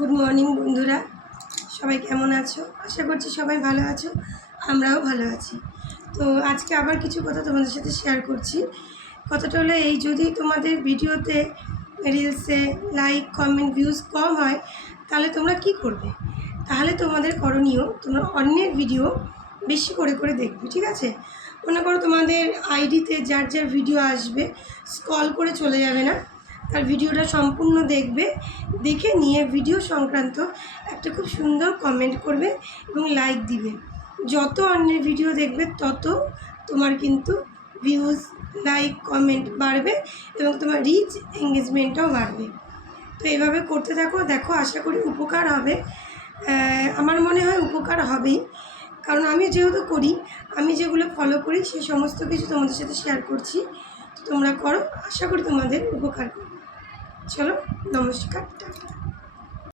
Good morning বন্ধুরা। সবাই কেমন আছো? আশা করছি সবাই ভালো আছো, আমরাও ভালো আছি। তো আজকে আবার কিছু কথা তোমাদের সাথে শেয়ার করছি। কথাটা হলো এই, যদি তোমাদের ভিডিওতে রিলসে লাইক কমেন্ট ভিউজ কম হয়, তাহলে তোমরা কি করবে? তাহলে তোমাদের করণীয়, তোমরা অন্যের ভিডিও বেশি করে করে দেখবে, ঠিক আছে? মনে করো তোমাদের আইডিতে যার যার ভিডিও আসবে স্কল করে চলে যাবে না? তার ভিডিওটা সম্পূর্ণ দেখবে, দেখে নিয়ে ভিডিও সংক্রান্ত একটা খুব সুন্দর কমেন্ট করবে এবং লাইক দিবে। যত অন্যের ভিডিও দেখবে, তত তোমার কিন্তু ভিউজ লাইক কমেন্ট বাড়বে এবং তোমার রিচ এঙ্গেজমেন্টটাও বাড়বে। তো এভাবে করতে থাকো, দেখো আশা করি উপকার হবে। আমার মনে হয় উপকার হবেই। কারণ আমি যেহেতু করি, আমি যেগুলো ফলো করি সেই সমস্ত কিছু তোমাদের সাথে শেয়ার করছি। তোমরা করো আশা করি তোমাদের উপকার করবে। চলো নমস্কার